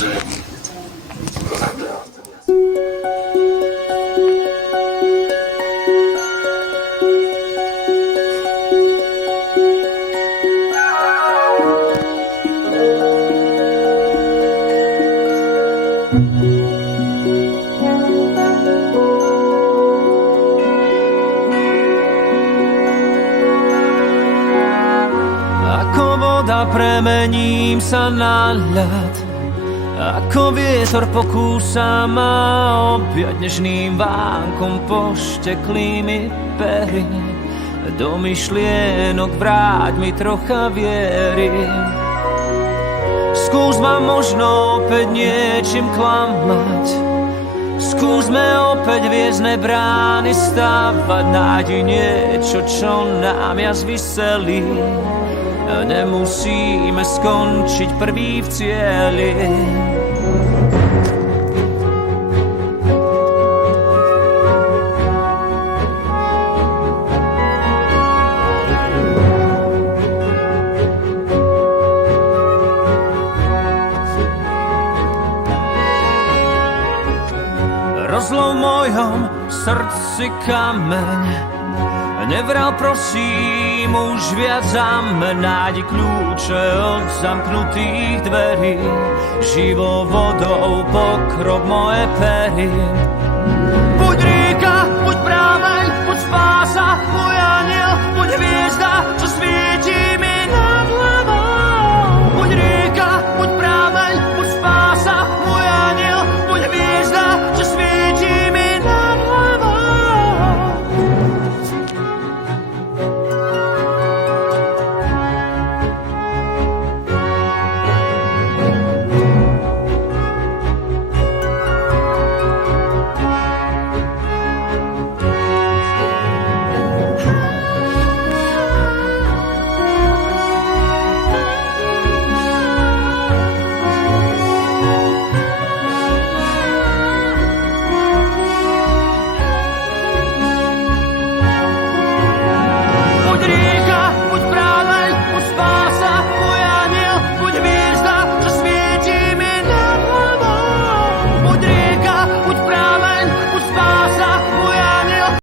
že premením sa na ľad, ako vietor pokúsa ma objať nežným vánkom pošteklými pery. Do myšlienok vráť mi trocha viery. Skúsme možno opäť niečím klamať, skúsme opäť hviezdne brány stavať, nájdi niečo, čo nám jas vyselí. Nemusíme skončiť prvý v cieli. Rozlom v mojom srdci kameň, nevral prosím už viac za mňa, nájdi kľúče od zamknutých dverí, živou vodou pokrop moje pery.